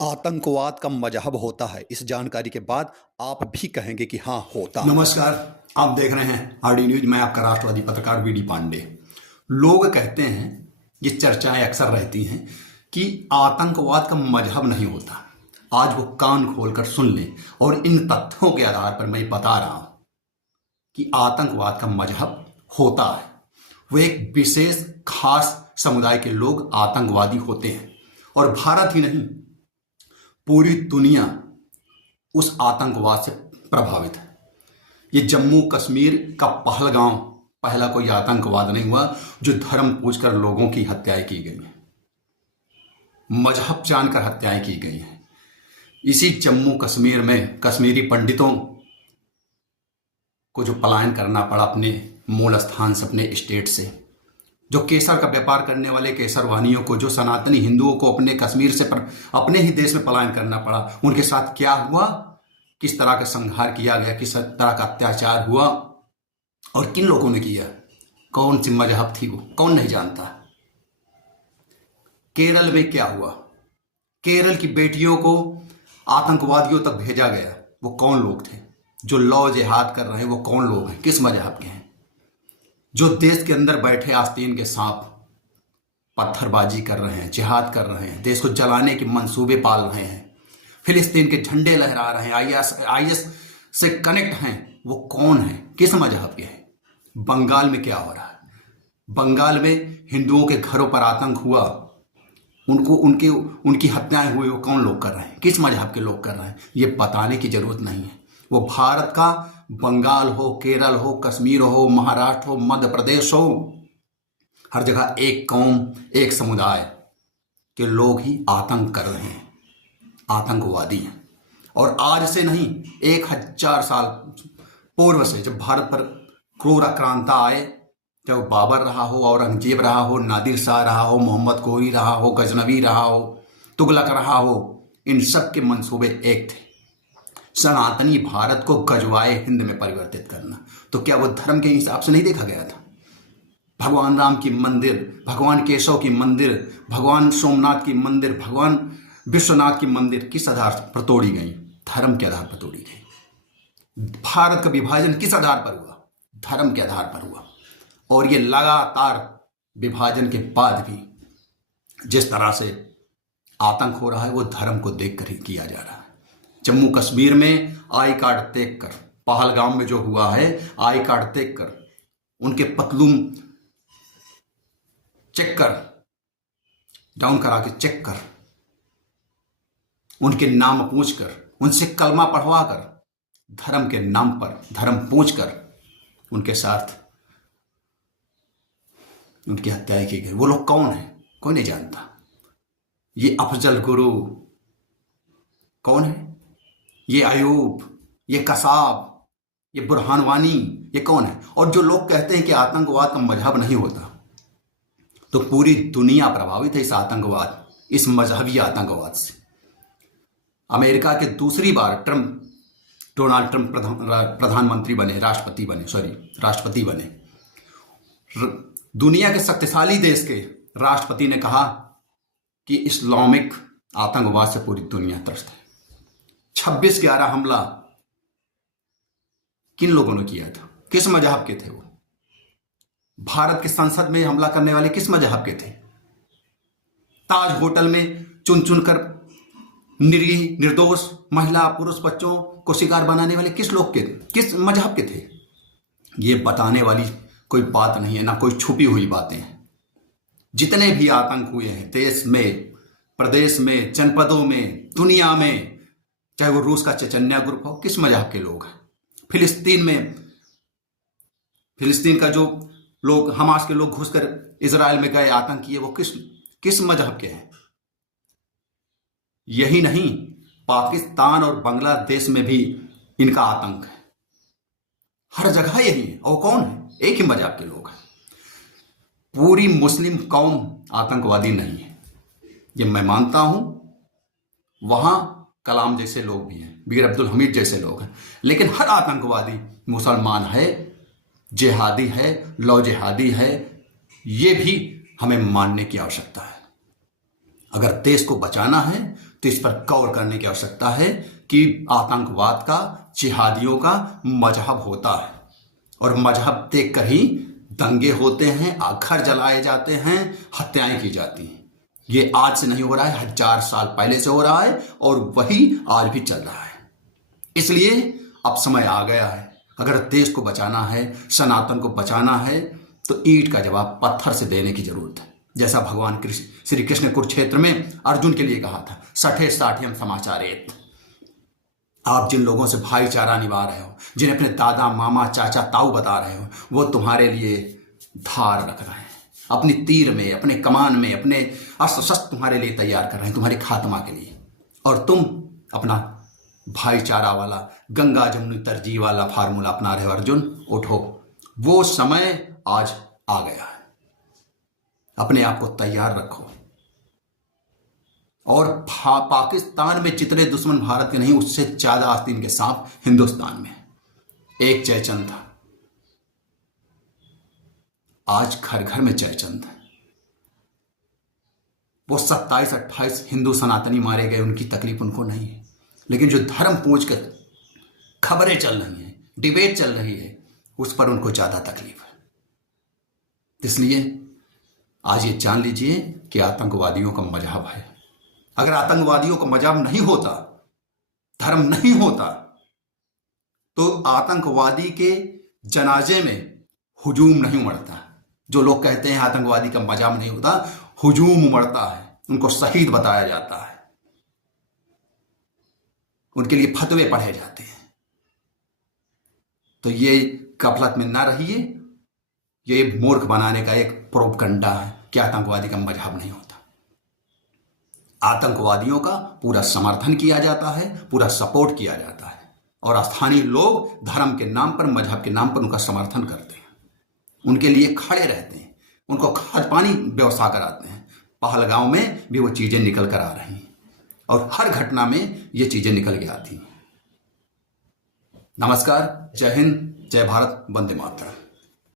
आतंकवाद का मजहब होता है। इस जानकारी के बाद आप भी कहेंगे कि हाँ होता है। नमस्कार, आप देख रहे हैं आरडी न्यूज। मैं आपका राष्ट्रवादी पत्रकार वीडी पांडे। लोग कहते हैं, ये चर्चाएं अक्सर रहती हैं कि आतंकवाद का मजहब नहीं होता। आज वो कान खोलकर सुन लें और इन तथ्यों के आधार पर मैं बता रहा हूं कि आतंकवाद का मजहब होता है। वो एक विशेष खास समुदाय के लोग आतंकवादी होते हैं और भारत ही नहीं, पूरी दुनिया उस आतंकवाद से प्रभावित है। ये जम्मू कश्मीर का पहलगांव पहला कोई आतंकवाद नहीं हुआ जो धर्म पूछकर लोगों की हत्याएं की गई हैं, मजहब जानकर हत्याएं की गई हैं। इसी जम्मू कश्मीर में कश्मीरी पंडितों को जो पलायन करना पड़ा अपने मूल स्थान से, अपने स्टेट से, जो केसर का व्यापार करने वाले केसरवानियों को, जो सनातनी हिंदुओं को अपने कश्मीर से अपने ही देश में पलायन करना पड़ा, उनके साथ क्या हुआ, किस तरह का संहार किया गया, किस तरह का अत्याचार हुआ और किन लोगों ने किया, कौन सी मजहब थी वो, कौन नहीं जानता। केरल में क्या हुआ, केरल की बेटियों को आतंकवादियों तक भेजा गया, वो कौन लोग थे? जो लौ जिहाद कर रहे हैं वो कौन लोग हैं, किस मजहब के हैं? जो देश के अंदर बैठे आस्तीन के सांप पत्थरबाजी कर रहे हैं, जिहाद कर रहे हैं, देश को जलाने के मंसूबे पाल रहे हैं, फिलिस्तीन के झंडे लहरा रहे हैं, आईएस से कनेक्ट हैं, वो कौन है, किस मजहब के हैं? बंगाल में क्या हो रहा है? बंगाल में हिंदुओं के घरों पर आतंक हुआ, उनकी हत्याएं हुई, वो कौन लोग कर रहे हैं, किस मजहब के लोग कर रहे हैं? ये बताने की जरूरत नहीं है। वो भारत का बंगाल हो, केरल हो, कश्मीर हो, महाराष्ट्र हो, मध्य प्रदेश हो, हर जगह एक कौम, एक समुदाय के लोग ही आतंक कर रहे हैं, आतंकवादी हैं। और आज से नहीं, 1000 साल पूर्व से, जब भारत पर क्रूर आक्रांता आए, चाहे वो बाबर रहा हो, औरंगजेब रहा हो, नादिर शाह रहा हो, मोहम्मद गोरी रहा हो, गजनवी रहा हो, तुगलक रहा हो, इन सब के मंसूबे एक थे, सनातनी भारत को गजवाए हिंद में परिवर्तित करना। तो क्या वो धर्म के हिसाब से नहीं देखा गया था? भगवान राम की मंदिर, भगवान केशव की मंदिर, भगवान सोमनाथ की मंदिर, भगवान विश्वनाथ की मंदिर किस आधार पर तोड़ी गई? धर्म के आधार पर तोड़ी गई। भारत का विभाजन किस आधार पर हुआ? धर्म के आधार पर हुआ। और ये लगातार विभाजन के बाद भी जिस तरह से आतंक हो रहा है, वो धर्म को देखकर ही किया जा रहा है। जम्मू कश्मीर में आई कार्ड देखकर, पहलगाम में जो हुआ है, आई कार्ड देखकर, उनके पतलून चेक कर, डाउन करा के चेक कर, उनके नाम पूछकर, उनसे कलमा पढ़वा कर, धर्म के नाम पर धर्म पूछकर उनके साथ उनकी हत्याएं की गई। वो लोग कौन है? कोई नहीं जानता। ये अफजल गुरु कौन है? ये अयूब, ये कसाब, ये बुरहान वानी, ये कौन है? और जो लोग कहते हैं कि आतंकवाद का मजहब नहीं होता, तो पूरी दुनिया प्रभावित है इस आतंकवाद, इस मजहबी आतंकवाद से। अमेरिका के दूसरी बार डोनाल्ड ट्रंप प्रधानमंत्री बने, राष्ट्रपति बने। दुनिया के शक्तिशाली देश के राष्ट्रपति ने कहा कि इस्लामिक आतंकवाद से पूरी दुनिया त्रस्त है। 26/11 हमला किन लोगों ने किया था? किस मजहब के थे वो? भारत की संसद में हमला करने वाले किस मजहब के थे? ताज होटल में चुन चुनकर निरीह निर्दोष महिला, पुरुष, बच्चों को शिकार बनाने वाले किस लोग के, किस मजहब के थे? ये बताने वाली कोई बात नहीं है, ना कोई छुपी हुई बातें हैं। जितने भी आतंक हुए हैं देश में, प्रदेश में, जनपदों में, दुनिया में, चाहे वो रूस का चचन्या ग्रुप हो, किस मजहब के लोग हैं? फिलिस्तीन में, फिलिस्तीन का जो लोग, हमास के लोग घुसकर इजराइल में गए, आतंक किए, वो किस मजहब के हैं? यही नहीं, पाकिस्तान और बांग्लादेश में भी इनका आतंक है, हर जगह यही है। और कौन है? एक ही मजहब के लोग हैं। पूरी मुस्लिम कौम आतंकवादी नहीं है, ये मैं मानता हूं। वहां कलाम जैसे लोग भी हैं, मीर अब्दुल हमीद जैसे लोग हैं, लेकिन हर आतंकवादी मुसलमान है, जिहादी है, लौ जिहादी है। ये भी हमें मानने की आवश्यकता है। अगर देश को बचाना है तो इस पर गौर करने की आवश्यकता है कि आतंकवाद का, जिहादियों का मजहब होता है और मजहब देखकर ही दंगे होते हैं, घर जलाए जाते हैं, हत्याएं की जाती हैं। ये आज से नहीं हो रहा है, 1000 साल पहले से हो रहा है और वही आज भी चल रहा है। इसलिए अब समय आ गया है, अगर देश को बचाना है, सनातन को बचाना है, तो ईंट का जवाब पत्थर से देने की जरूरत है। जैसा भगवान श्री कृष्ण ने कुरुक्षेत्र में अर्जुन के लिए कहा था, सठे साठियम समाचारेत। आप जिन लोगों से भाईचारा निभा रहे हो, जिन्हें अपने दादा, मामा, चाचा, ताऊ बता रहे हो, वो तुम्हारे लिए धार रख रहे हैं, अपनी तीर में, अपने कमान में, अपने अस्त्र शस्त्र तुम्हारे लिए तैयार कर रहे हैं, तुम्हारे खात्मा के लिए। और तुम अपना भाईचारा वाला, गंगा जमुनी तरजीह वाला फार्मूला अपना रहे हो। अर्जुन, उठो, वो समय आज आ गया है। अपने आप को तैयार रखो। और पाकिस्तान में जितने दुश्मन भारत के नहीं, उससे ज्यादा आस्तीन के सांप हिंदुस्तान में। एक जयचंद था, आज घर घर में जयचंद है। वो 27-28 हिंदू सनातनी मारे गए, उनकी तकलीफ उनको नहीं है, लेकिन जो धर्म पूछ कर खबरें चल रही हैं, डिबेट चल रही है, उस पर उनको ज्यादा तकलीफ है। इसलिए आज ये जान लीजिए कि आतंकवादियों का मजहब है। अगर आतंकवादियों का मजहब नहीं होता, धर्म नहीं होता, तो आतंकवादी के जनाजे में हुजूम नहीं उमड़ता। जो लोग कहते हैं आतंकवादी का मजहब नहीं होता, हुजूम उमड़ता है, उनको शहीद बताया जाता है, उनके लिए फतवे पढ़े जाते हैं। तो ये गफलत में ना रहिए, ये मूर्ख बनाने का एक प्रोपगंडा है कि आतंकवादी का मजहब नहीं होता। आतंकवादियों का पूरा समर्थन किया जाता है, पूरा सपोर्ट किया जाता है, और स्थानीय लोग धर्म के नाम पर, मजहब के नाम पर उनका समर्थन करते हैं, उनके लिए खड़े रहते हैं, उनको खाद पानी व्यवस्था कराते हैं। पहलगांव में भी वो चीजें निकल कर आ रही हैं और हर घटना में ये चीजें निकल के आती हैं। नमस्कार, जय हिंद, जय भारत, वंदे मातरम।